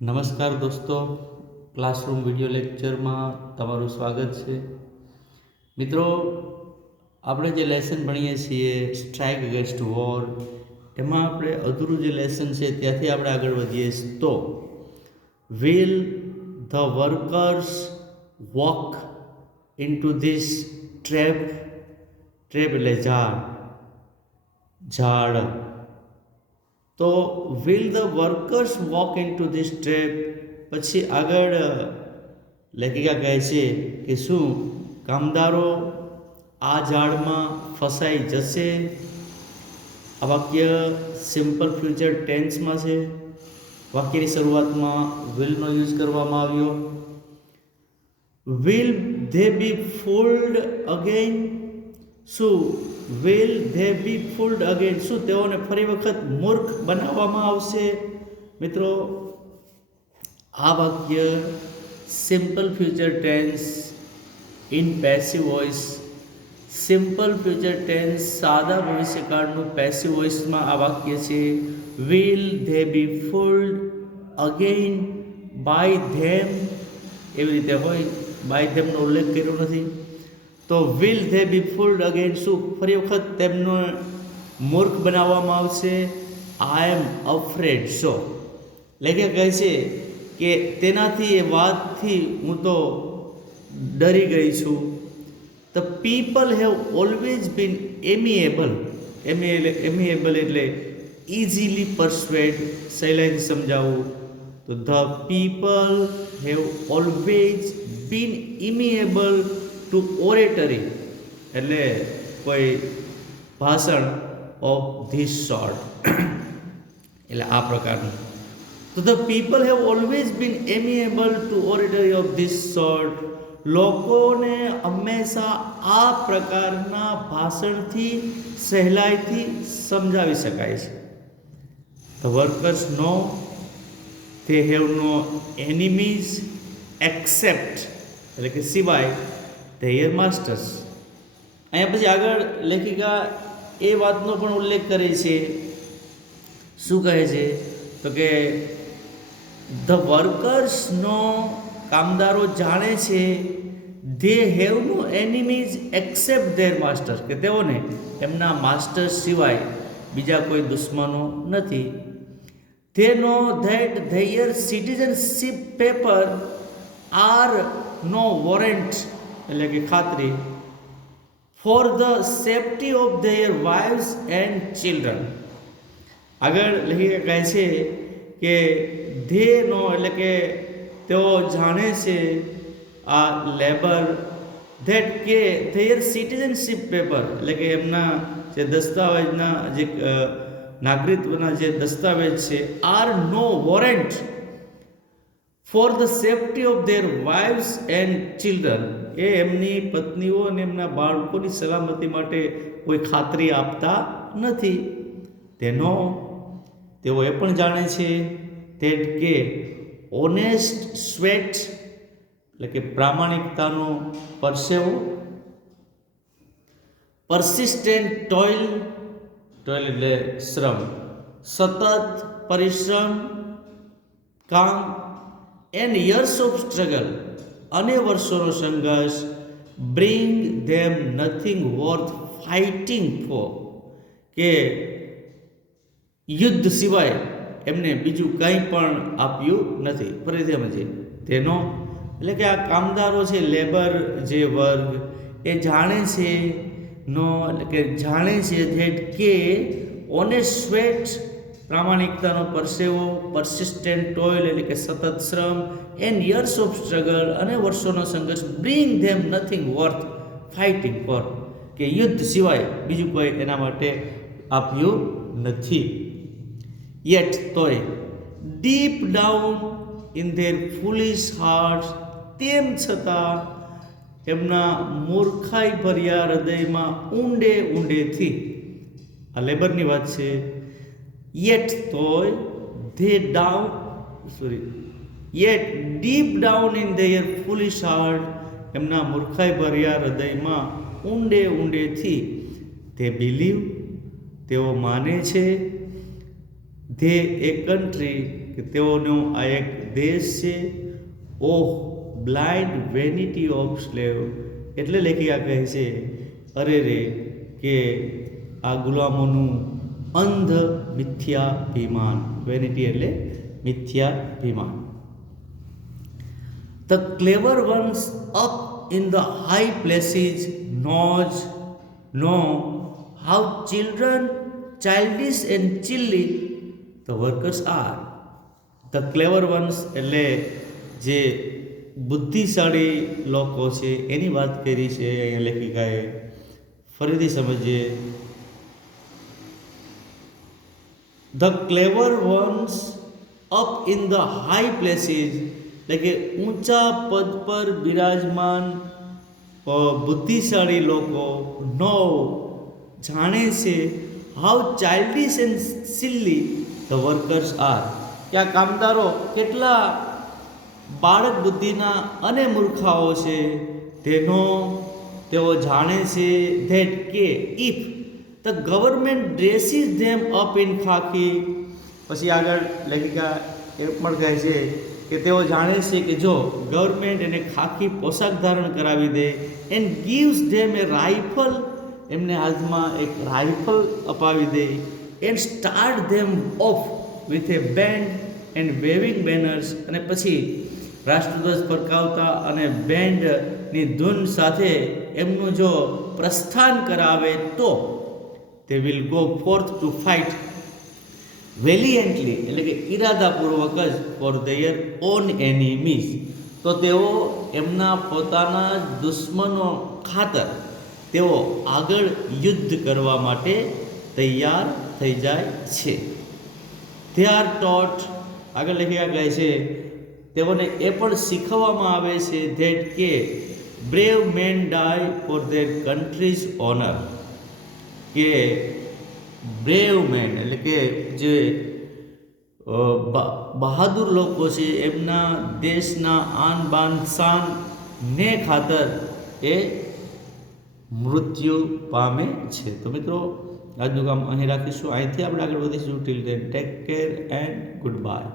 નમસ્કાર દોસ્તો, classroom video લેક્ચરમાં તમારું સ્વાગત છે. મિત્રો, આપણે જે લેસન ભણીએ છીએ સ્ટ્રાઇક અગેન્સ્ટ વોર, એમાં આપણે અધૂરું જે લેસન છે ત્યાંથી આપણે આગળ વધીએ. તો will the workers walk into this trap? Trap એટલે ઝાડ. તો will the workers walk into this trap? પછી આગળ લેખિકા કહે છે કે શું કામદારો આ ઝાડમાં ફસાઈ જશે? આ વાક્ય સિમ્પલ ફ્યુચર ટેન્સમાં છે. વાક્યની શરૂઆતમાં વિલનો યુઝ કરવામાં આવ્યો. Will they be fooled again? શું will they be fooled again? શું તેઓને ફરી વખત મૂર્ખ બનાવવામાં આવશે? મિત્રો, આ વાક્ય simple future tense in passive voice. Simple future tense સાદા ભવિષ્યકાળનું પેસિવ વોઇસમાં આ વાક્ય છે. Will they be fooled again by them? એવી રીતે હોય, બાય ધેમનો ઉલ્લેખ કર્યો નથી. તો will they be fooled again? શું ફરી વખત તેમનો મૂર્ખ બનાવવામાં આવશે? I am afraid so. લેખક કહે છે કે તેનાથી, એ વાતથી હું તો ડરી ગઈ છું. The people have always been amiable. Amiable એટલે ઇઝીલી પરસ્વેડ, સહેલાઈથી સમજાવવું. તો the people have always been amiable to oratory, એટલે કોઈ ભાષણ ઓફ ધીસ સોર્ટ, એટલે આ પ્રકારનું. તો the people have always been amiable to oratory of this sort. લોકોને હંમેશા આ પ્રકારના ભાષણથી સહેલાઈથી સમજાવી શકાય છે. ધ વર્કર્સ નો they have no enemies except, એટલે કે સિવાય, their masters. અહીંયા પછી આગળ લેખિકા એ વાતનો પણ ઉલ્લેખ કરે છે. શું કહે છે? તો કે ધ વર્કર્સ નો, કામદારો જાણે છે, they have no enemies except their master, કે તેઓને એમના માસ્ટર સિવાય બીજા કોઈ દુશ્મનો નથી. They know that their citizenship paper are no warrant, એટલે કે ખાતરી, for the safety of their wives and children. આગળ લેખિકા કહે છે કે they know એટલે કે તેઓ જાણે છે, આ લેબર, that કે their citizenship paper એટલે કે એમના જે દસ્તાવેજના, જે નાગરિકત્વના જે દસ્તાવેજ છે, are no warrant for the safety of their wives and children, એ એમની પત્નીઓ અને એમના બાળકોની સલામતી માટે કોઈ ખાતરી આપતા નથી. તેનો, તેઓ એ પણ જાણે છે, ધેટ કે ઓનેસ્ટ સ્વેટ એટલે કે પ્રામાણિકતાનો પરસેવો, પરસિસ્ટન્ટ ટોઇલ, ટોઇલ એટલે શ્રમ, સતત પરિશ્રમ, કામ, એન્ડ યર્સ ઓફ સ્ટ્રગલ, અને વર્ષોનો સંઘર્ષ, બ્રિંગ ધેમ નથિંગ વર્થ ફાઇટિંગ ફોર, કે યુદ્ધ સિવાય એમને બીજું કંઈ પણ આપ્યું નથી. ફરીથી સમજીએ. તેનો એટલે કે આ કામદારો છે, લેબર જે વર્ગ, એ જાણે છે, નો એટલે કે જાણે છે, ધેટ કે ઓનેસ્ટ સ્વેટ પ્રામાણિકતાનો પરસેવો, પરસિસ્ટન્ટ ટોઇલ એટલે કે સતત શ્રમ, એન્ડ યર્સ ઓફ સ્ટ્રગલ અને વર્ષોનો સંઘર્ષ, બ્રિંગ ધેમ નથિંગ વર્થ ફાઇટિંગ ફોર, કે યુદ્ધ સિવાય બીજું કોઈ એના માટે આપ્યું નથી. યેટ તોય, deep down in their foolish heart, તેમ છતાં એમના મૂર્ખાઈ ભર્યા હૃદયમાં ઊંડે ઊંડેથી, આ લેબરની વાત છે. યેટ તોય, they down, yet deep down in their foolish heart, એમના મૂર્ખાઈ ભર્યા હૃદયમાં ઊંડે ઊંડેથી, તે બિલીવ, તેઓ માને છે, ધે એ કન્ટ્રી, કે તેઓનો આ એક દેશ છે. ઓહ બ્લાઇન્ડ વેનિટી ઓફ સ્લેવ, એટલે લેખિકા કહે છે અરે રે કે આ ગુલામોનું અંધ મિથ્યાભિમાન. વેનિટી એટલે મિથ્યાભિમાન. The clever ones up in the high places know how childish and silly the workers are. The clever ones એટલે જે બુદ્ધિશાળી લોકો છે એની વાત કરી છે અહીંયા લેખિકાએ. ફરીથી સમજીએ. The clever ones up in the high places, એટલે કે ઊંચા પદ પર બિરાજમાન બુદ્ધિશાળી લોકો નો જાણે છે how childish and silly the workers are, કે આ કામદારો કેટલા બાળક બુદ્ધિના અને મૂર્ખાઓ છે તેઓ જાણે છે. ધેટ કે if the government dresses them up in khaki, પછી આગળ લેખિકા એ પણ કહે છે કે તેઓ જાણે છે કે જો ગવર્મેન્ટ એને ખાખી પોશાક ધારણ કરાવી દે and gives them a rifle, એમને હાથમાં એક રાઇફલ અપાવી દે and start them off with a band and waving banners, અને પછી રાષ્ટ્રધ્વજ ફરકાવતા અને બેન્ડની ધૂન સાથે એમનું જો પ્રસ્થાન કરાવે તો they will go forth to fight valiantly, એટલે કે ઇરાદાપૂર્વક જ for their own enemies, તો તેઓ એમના પોતાના દુશ્મનો ખાતર તેઓ આગળ યુદ્ધ કરવા માટે તૈયાર થઈ જાય છે. they are taught, આગળ લેખિકા કહે છે તેઓને એ પણ શીખવવામાં આવે છે that કે brave men die for their country's honor, કે બ્રેવ મેન એટલે કે જે બહાદુર લોકો છે એમના દેશના આન બાન શાન ને ખાતર એ મૃત્યુ પામે છે. તો મિત્રો આજનું કામ અહીં રાખીશું. અહીંથી આપણે આગળ વધીશું. Till then take care and good bye.